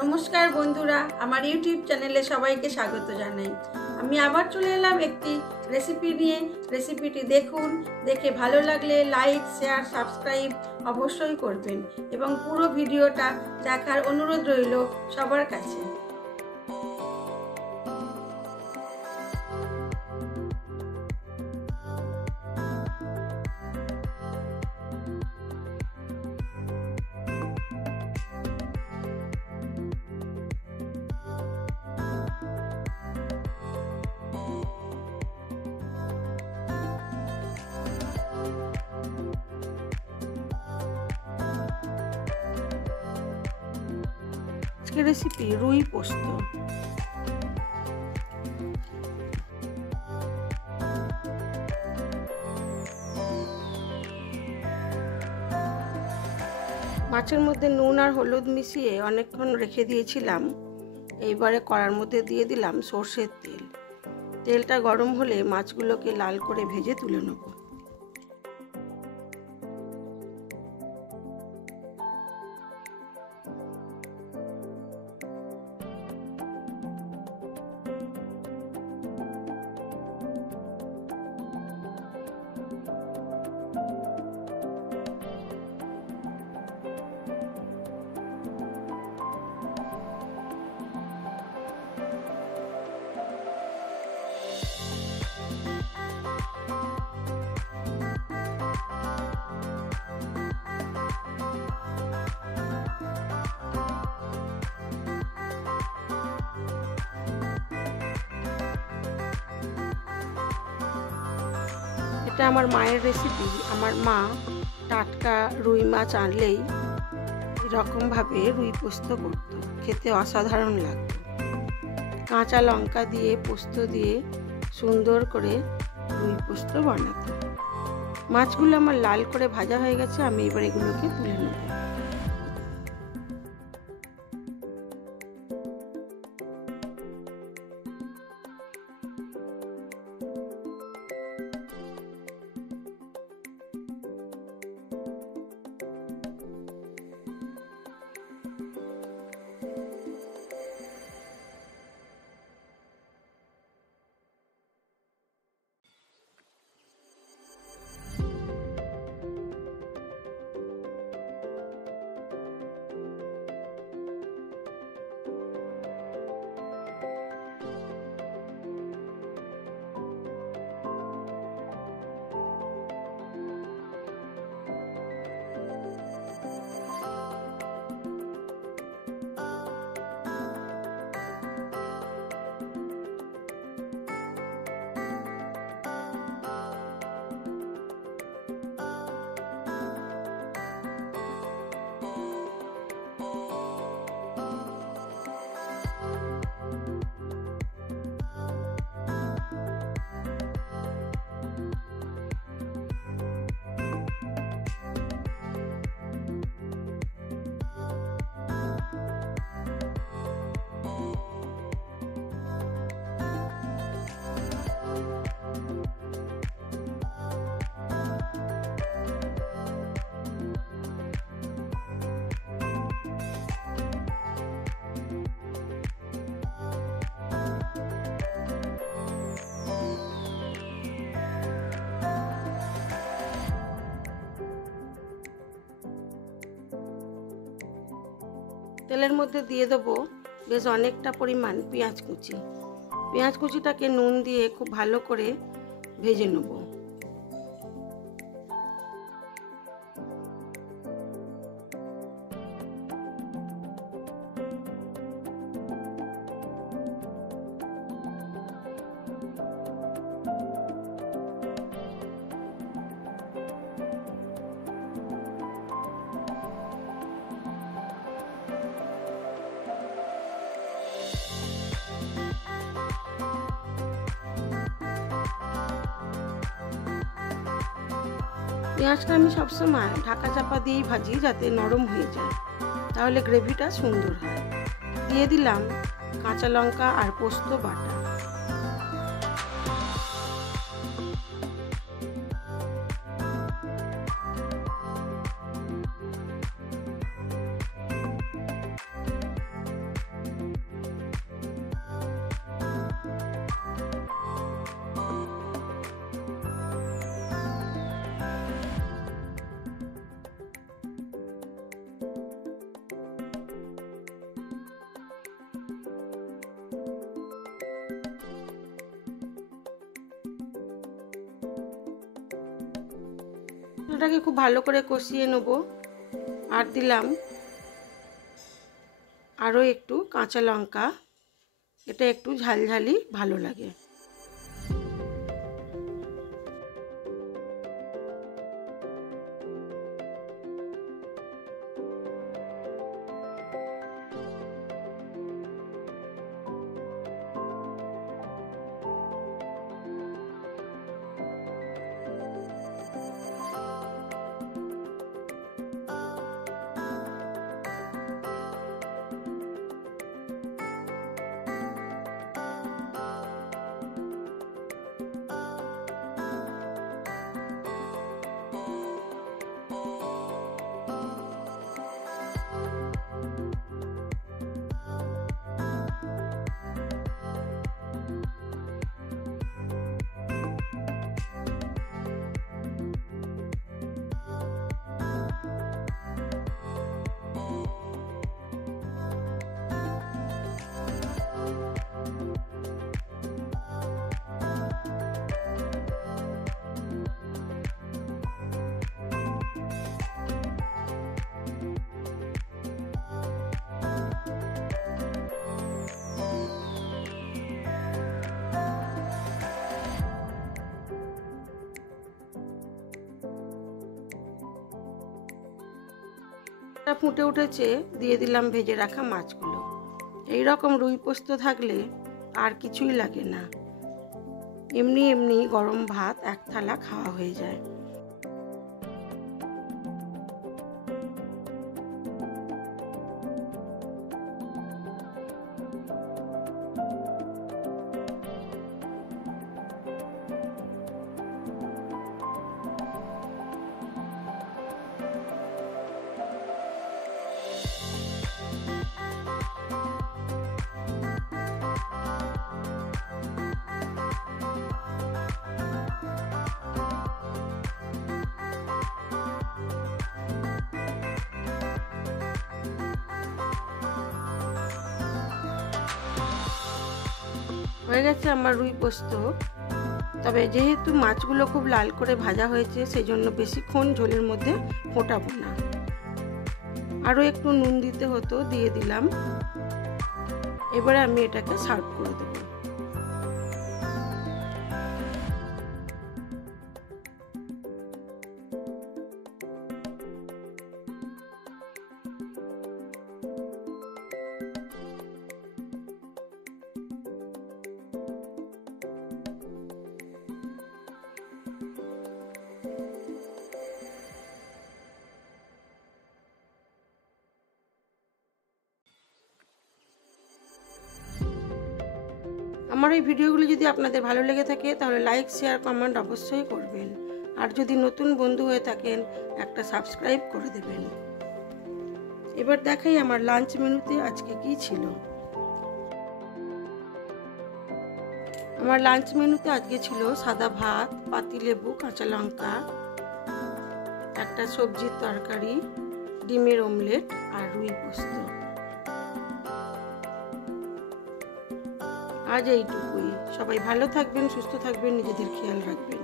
নমস্কার বন্ধুরা, আমার ইউটিউব চ্যানেলে সবাইকে স্বাগত জানাই। আমি আবার চলে এলাম একটি রেসিপি নিয়ে। রেসিপিটি দেখুন, দেখে ভালো লাগলে লাইক, শেয়ার, সাবস্ক্রাইব অবশ্যই করবেন এবং পুরো ভিডিওটা দেখার অনুরোধ রইল সবার কাছে। আজকের রেসিপি রুই পোস্ত। মাছের মধ্যে নুন আর হলুদ মিশিয়ে অনেকক্ষণ রেখে দিয়েছিলাম। এইবারে কড়ার মধ্যে দিয়ে দিলাম সর্ষের তেল। তেলটা গরম হলে মাছগুলোকে লাল করে ভেজে তুলে নেব। এটা আমার মায়ের রেসিপি। আমার মা টাটকা রুই মাছ আনলেই এরকমভাবে রুই পোস্ত করতো, খেতে অসাধারণ লাগতো। কাঁচা লঙ্কা দিয়ে পোস্ত দিয়ে সুন্দর করে রুই পোস্ত বানাতো। মাছগুলো আমার লাল করে ভাজা হয়ে গেছে, আমি এবার এগুলোকে তুলে নেব। তেলের মধ্যে দিয়ে দেবো বেশ অনেকটা পরিমাণ পেঁয়াজ কুচি। পেঁয়াজ কুচিটাকে নুন দিয়ে খুব ভালো করে ভেজে নেব। পেঁয়াজটা আমি সবসময় ঢাকা চাপা দিয়েই ভাজি, যাতে নরম হয়ে যায়, তাহলে গ্রেভিটা সুন্দর হয়। দিয়ে দিলাম কাঁচা লঙ্কা আর পোস্ত বাটা। মশলাটাকে খুব ভালো করে কষিয়ে নেব। আর দিলাম আরও একটু কাঁচা লঙ্কা, এটা একটু ঝালঝালি ভালো লাগে। ফুটে উঠেছে, দিয়ে দিলাম ভেজে রাখা মাছগুলো। এই রকম রুই পোস্ত থাকলে আর কিছুই লাগে না, এমনি এমনি গরম ভাত এক থালা খাওয়া হয়ে যায়। হয়ে গেছে আমার রুই পোস্ত। তবে যেহেতু মাছগুলো খুব লাল করে ভাজা হয়েছে, সেই জন্য বেশিক্ষণ ঝোলের মধ্যে ফোটাবো না। আরও একটু নুন দিতে হতো, দিয়ে দিলাম। এবারে আমি এটাকে সার্ভ করে দেবো। আমার এই ভিডিওগুলি যদি আপনাদের ভালো লেগে থাকে তাহলে লাইক, শেয়ার, কমেন্ট অবশ্যই করবেন। আর যদি নতুন বন্ধু হয়ে থাকেন একটা সাবস্ক্রাইব করে দেবেন। এবার দেখাই আমার লাঞ্চ মেনুতে আজকে কি ছিল। আমার লাঞ্চ মেনুতে আজকে ছিল সাদা ভাত, পাতিলেবু, কাঁচা লঙ্কা, একটা সবজির তরকারি, ডিমের অমলেট আর রুই পোস্ত। আজ এইটুকুই। সবাই ভালো থাকবেন, সুস্থ থাকবেন, নিজেদের খেয়াল রাখবেন।